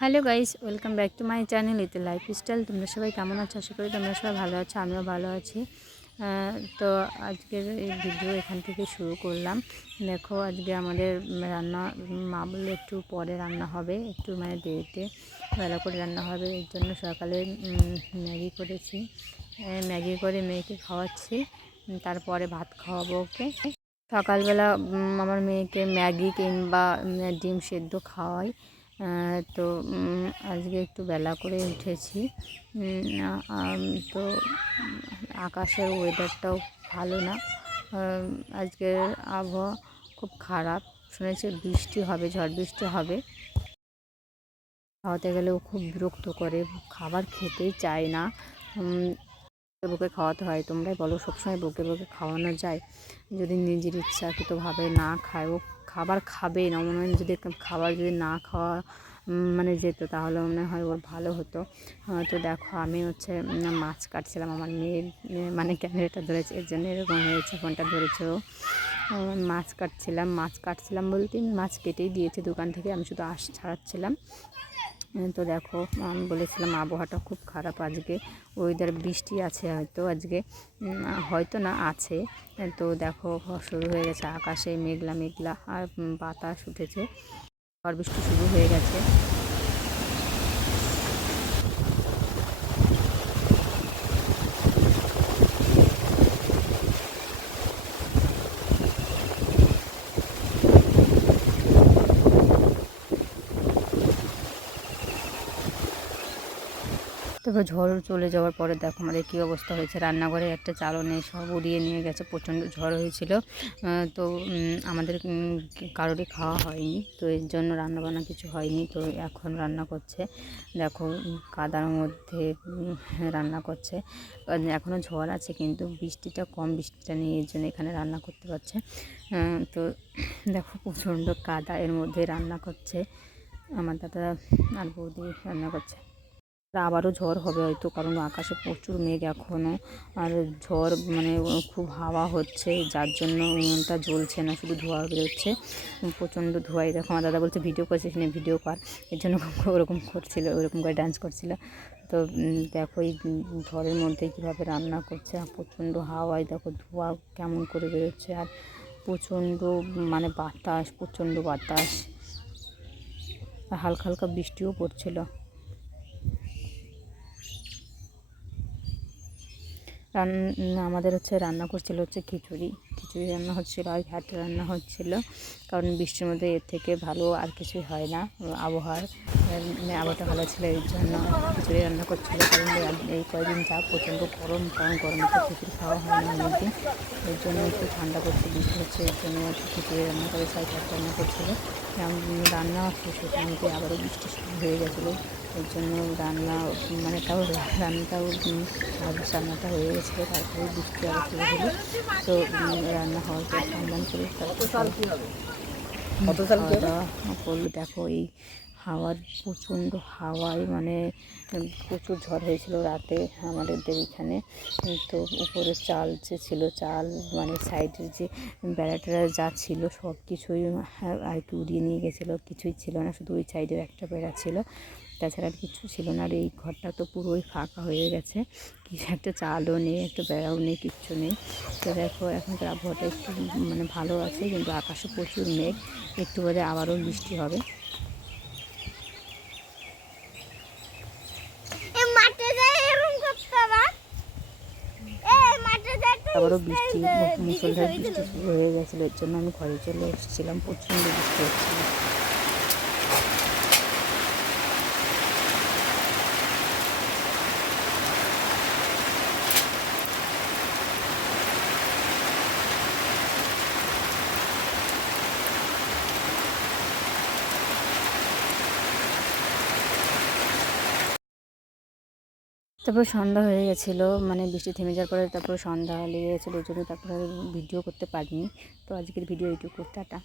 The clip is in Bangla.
Hello guys, welcome back to my channel ইতে লাইফস্টাইল। তোমরা সবাই কেমন আছো? আশা করি তোমরা সবাই ভালো আছো, আমিও ভালো আছি। তো আজকের এই ভিডিও এখান থেকে শুরু করলাম। দেখো, আজকে আমাদের রান্না মা বললে একটু পরে রান্না হবে, একটু মানে দেরিতে বেলা করে রান্না হবে। এর জন্য সকালে ম্যাগি করেছি, ম্যাগি করে মেয়েকে খাওয়াচ্ছি, তারপরে ভাত খাওয়াবো ওকে। সকালবেলা আমার মেয়েকে ম্যাগি কিংবা ডিম সেদ্ধ খাওয়াই। তো আজকে একটু বেলা করে উঠেছি। তো আকাশের ওয়েদারটাও ভালো না, আজকের আবহাওয়া খুব খারাপ। শুনেছি বৃষ্টি হবে, ঝড় বৃষ্টি হবে। খাওয়াতে গেলেও খুব বিরক্ত করে, খাবার খেতেই চায় না। বউকে খাওয়াতে হয়। তোমরাই বলো, সবসময় বউকে খাওয়ানো যায়? যদি নিজের ইচ্ছাকৃতভাবে না খায়, ও খাবার খাবেই না। মনে হয় যদি খাবার যদি না খাওয়া মানে যেত, তাহলে মনে হয় ওর ভালো হতো। তো দেখো, আমি মাছ কাটছিলাম। আমার মেয়ের মানে ক্যামেরাটা ধরেছে, এর জন্য এরকম হয়েছে, ফোনটা ধরেছে ও। মাছ কাটছিলাম বলতে মাছ কেটেই দিয়েছে দোকান থেকে, আমি শুধু আঁশ ছাড়াচ্ছিলাম। তো দেখো, আমি বলেছিলাম আবহাওয়াটা খুব খারাপ আজকে, ওয়েদার বৃষ্টি আছে হয়তো আজকে, হয়তো না আছে। তো দেখো, শুরু হয়ে গেছে আকাশে মেঘলা মেঘলা, আর বাতাস উঠেছে, ঝড় বৃষ্টি শুরু হয়ে গেছে। তারপর ঝড় চলে যাওয়ার পরে দেখো আমাদের কী অবস্থা হয়েছে। রান্নাঘরে একটা চালও নেই, সব উড়িয়ে নিয়ে গেছে, প্রচণ্ড ঝড় হয়েছিল। তো আমাদের কারোরই খাওয়া হয়নি, তো এর জন্য রান্নাবান্না কিছু হয়নি। তো এখন রান্না করছে, দেখো কাদার মধ্যে রান্না করছে। এখনও ঝড় আছে, কিন্তু বৃষ্টিটা কম, বৃষ্টিটা নেই, এর জন্য এখানে রান্না করতে পারছে। তো দেখো, প্রচণ্ড কাদা, এর মধ্যে রান্না করছে আমার দাদা আর বৌদি, রান্না করছে। আবারও ঝড় হবে হয়তো, কারণ আকাশে প্রচুর মেঘ এখনও, আর ঝড় মানে খুব হাওয়া হচ্ছে, যার জন্য উনুনটা জ্বলছে না, শুধু ধোঁয়া বেরোচ্ছে, প্রচণ্ড ধোঁয়ায়। দেখো, আমার দাদা বলছে ভিডিও করছে, এখানে ভিডিও কর, এর জন্য ওরকম করছিল, ওরকম করে ডান্স করছিল। তো দেখো, এই ঝড়ের মধ্যে কীভাবে রান্না করছে, আর প্রচণ্ড হাওয়ায় দেখো ধোঁয়া কেমন করে বেরোচ্ছে, আর প্রচণ্ড মানে বাতাস, প্রচণ্ড বাতাস, আর হালকা হালকা বৃষ্টিও পড়ছিল। আমাদের রান্না করছিল খিচুড়ি রান্না হচ্ছিলো, আর ঘাটে রান্না হচ্ছিলো, কারণ বৃষ্টির মধ্যে এর থেকে ভালো আর কিছুই হয় না। আবহাওয়াটা ভালো ছিল, এর জন্য খিচুড়ি রান্না করছিলো। কারণ এই কয়েকদিন যা প্রচণ্ড গরম, কারণ গরমে তো খিচুড়ি খাওয়া হয় না অনেকদিন, এর জন্য একটু ঠান্ডা করছে, বৃষ্টি হচ্ছে, এর জন্য একটু খিচুড়ি রান্না করে ঘাট রান্না করছিলো। রান্না শেষ হতে মধ্যে আবারও বৃষ্টি শুরু হয়ে গেছিলো, এর জন্য রান্নাটাও রান্নাটা হয়ে গেছিলো। তারপরে বৃষ্টি আবার শুরু হলো, তো রান্না হওয়ার পর স্নান করে খাওয়া দাওয়া করলো। দেখো, এই হাওয়ার প্রচণ্ড হাওয়ায় মানে প্রচুর ঝড় হয়েছিল রাতে আমাদের এখানে। তো উপরে চাল যে ছিল, চাল মানে সাইডের যে বেড়াটা যা ছিল সব কিছুই আর কি উড়িয়ে নিয়ে গেছিলো, কিছুই ছিল না, শুধু ওই সাইডের একটা বেড়া ছিল, তাছাড়া আর কিছু ছিল না। আর এই ঘরটা তো পুরোই ফাঁকা হয়ে গেছে, কিছু একটা চালও নেই, একটা বেড়াও নেই, কিচ্ছু নেই। তো দেখো, এখনকার আবহাওয়াটা একটু মানে ভালো আছে, কিন্তু আকাশে প্রচুর মেঘ, একটু পরে আবারও বৃষ্টি হবে। আবারও বৃষ্টি, মুষলধারে বৃষ্টি শুরু হয়ে গেছিলো, এর জন্য আমি ঘরে চলে এসেছিলাম, প্রচণ্ড বৃষ্টি হচ্ছিলো। তারপর সন্ধ্যা হয়ে গেছিলো, মানে বৃষ্টি থেমে যাওয়ার পরে তারপর সন্ধ্যা লেগে গেছিলো, ওই জন্য তারপরে ভিডিও করতে পারিনি। তো আজকের ভিডিও এইটুকু, টাটা।